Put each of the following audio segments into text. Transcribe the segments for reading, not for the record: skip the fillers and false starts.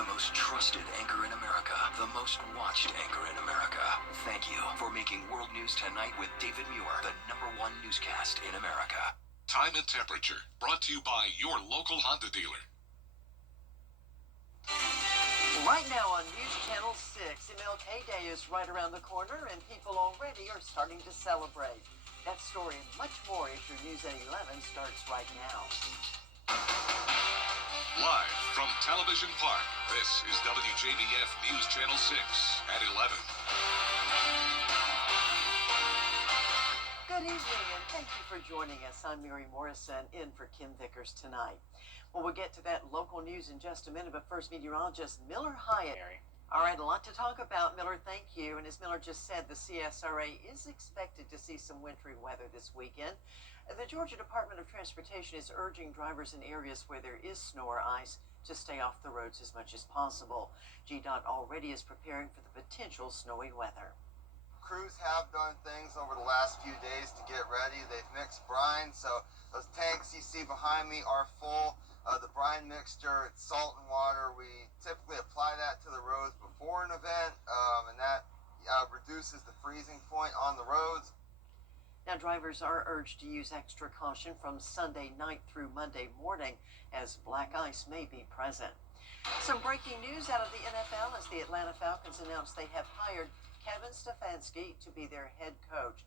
the most trusted anchor in America, the most watched anchor in America. Thank you for making World News Tonight with David Muir the #1 newscast in America. Time and temperature, brought to you by your local Honda dealer. Right now on News Channel 6, MLK Day is right around the corner and people already are starting to celebrate. That story and much more as your News at 11 starts right now. Live from Television Park, this is WJBF News Channel 6 at 11. Good evening and thank you for joining us. I'm Mary Morrison in for Kim Vickers tonight. Well, we'll get to that local news in just a minute, but first, meteorologist Miller Hyatt. Mary. All right, a lot to talk about, Miller. Thank you. And as Miller just said, the CSRA is expected to see some wintry weather this weekend. The Georgia Department of Transportation is urging drivers in areas where there is snow or ice to stay off the roads as much as possible. GDOT already is preparing for the potential snowy weather. Crews have done things over the last few days to get ready. They've mixed brine, so those tanks you see behind me are full. The brine mixture, it's salt and water. We typically apply that to the roads before an event, and that reduces the freezing point on the roads. Now, drivers are urged to use extra caution from Sunday night through Monday morning as black ice may be present. Some breaking news out of the NFL as the Atlanta Falcons announced they have hired Kevin Stefanski to be their head coach.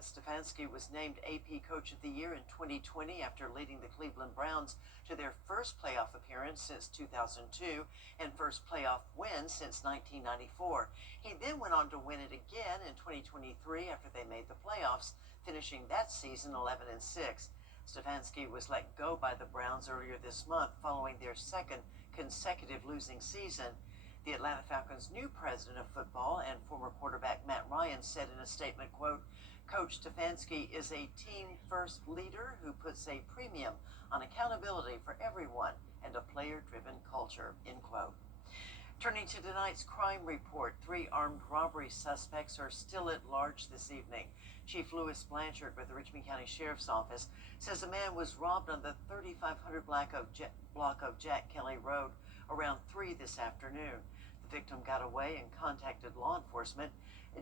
Stefanski was named AP Coach of the Year in 2020 after leading the Cleveland Browns to their first playoff appearance since 2002 and first playoff win since 1994. He then went on to win it again in 2023 after they made the playoffs, finishing that season 11-6. Stefanski was let go by the Browns earlier this month following their second consecutive losing season. The Atlanta Falcons' new president of football and former quarterback Matt Ryan said in a statement, quote, Coach Stefanski is a team-first leader who puts a premium on accountability for everyone and a player-driven culture, end quote. Turning to tonight's crime report, 3 armed robbery suspects are still at large this evening. Chief Louis Blanchard with the Richmond County Sheriff's Office says a man was robbed on the 3500 block of Jack Kelly Road around 3 this afternoon. The victim got away and contacted law enforcement.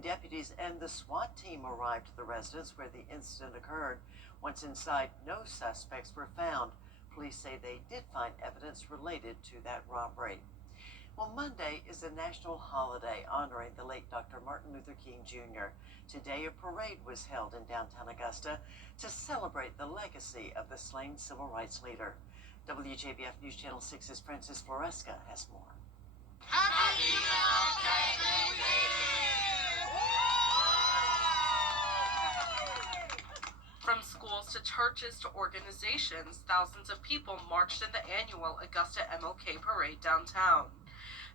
Deputies and the SWAT team arrived at the residence where the incident occurred. Once inside, no suspects were found. Police say they did find evidence related to that robbery. Well, Monday is a national holiday honoring the late Dr. Martin Luther King Jr. Today, a parade was held in downtown Augusta to celebrate the legacy of the slain civil rights leader. WJBF News Channel 6's Francis Floresca has more. Happy MLK Day! From schools to churches to organizations, thousands of people marched in the annual Augusta MLK Parade downtown.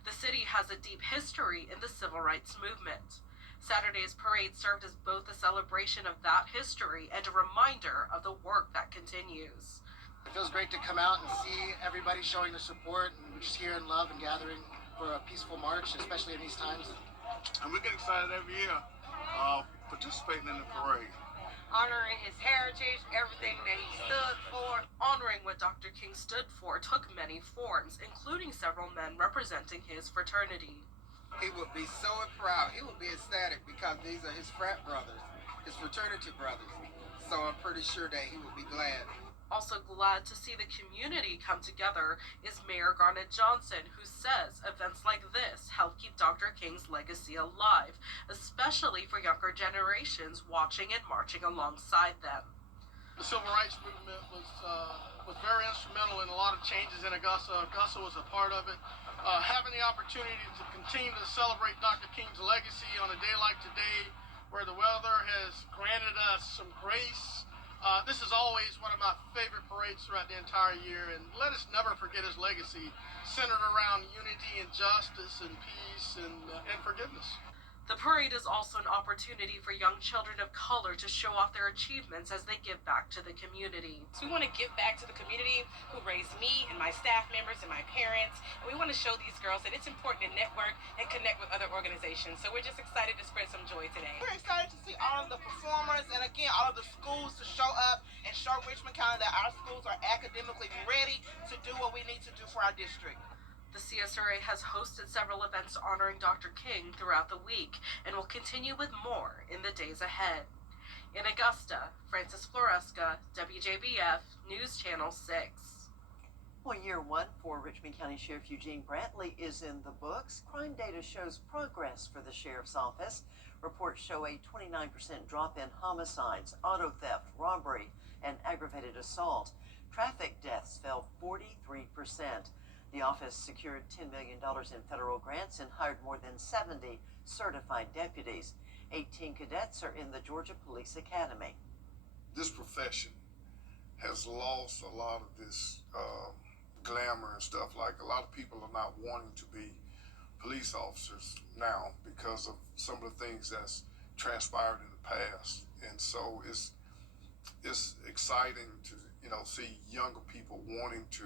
The city has a deep history in the civil rights movement. Saturday's parade served as both a celebration of that history and a reminder of the work that continues. It feels great to come out and see everybody showing their support and just here in love and gathering for a peaceful march, especially in these times. And we get excited every year participating in the parade. Honoring his heritage, everything that he stood for. Honoring what Dr. King stood for took many forms, including several men representing his fraternity. He would be so proud. He would be ecstatic because these are his frat brothers, his fraternity brothers. So I'm pretty sure that he would be glad. Also glad to see the community come together is Mayor Garnett Johnson, who says events like this help keep Dr. King's legacy alive, especially for younger generations watching and marching alongside them. The civil rights movement was very instrumental in a lot of changes in Augusta. Augusta was a part of it. Having the opportunity to continue to celebrate Dr. King's legacy on a day like today, where the weather has granted us some grace. This is always one of my favorite parades throughout the entire year, and let us never forget his legacy, centered around unity and justice and peace and forgiveness. The parade is also an opportunity for young children of color to show off their achievements as they give back to the community. We want to give back to the community who raised me and my staff members and my parents. And we want to show these girls that it's important to network and connect with other organizations. So we're just excited to spread some joy today. We're excited to see all of the performers and again all of the schools to show up and show Richmond County that our schools are academically ready to do what we need to do for our district. The CSRA has hosted several events honoring Dr. King throughout the week and will continue with more in the days ahead. In Augusta, Francis Floresca, WJBF News Channel 6. Well, year one for Richmond County Sheriff Eugene Brantley is in the books. Crime data shows progress for the sheriff's office. Reports show a 29% drop in homicides, auto theft, robbery, and aggravated assault. Traffic deaths fell 43%. The office secured $10 million in federal grants and hired more than 70 certified deputies. 18 cadets are in the Georgia Police Academy. This profession has lost a lot of this glamour and stuff. Like, a lot of people are not wanting to be police officers now because of some of the things that's transpired in the past. And so it's exciting to, see younger people wanting to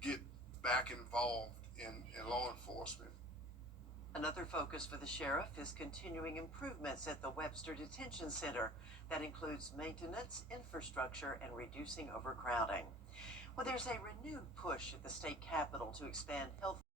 get back involved in law enforcement. Another focus for the sheriff is continuing improvements at the Webster Detention Center. That includes maintenance, infrastructure, and reducing overcrowding. Well, there's a renewed push at the state capitol to expand health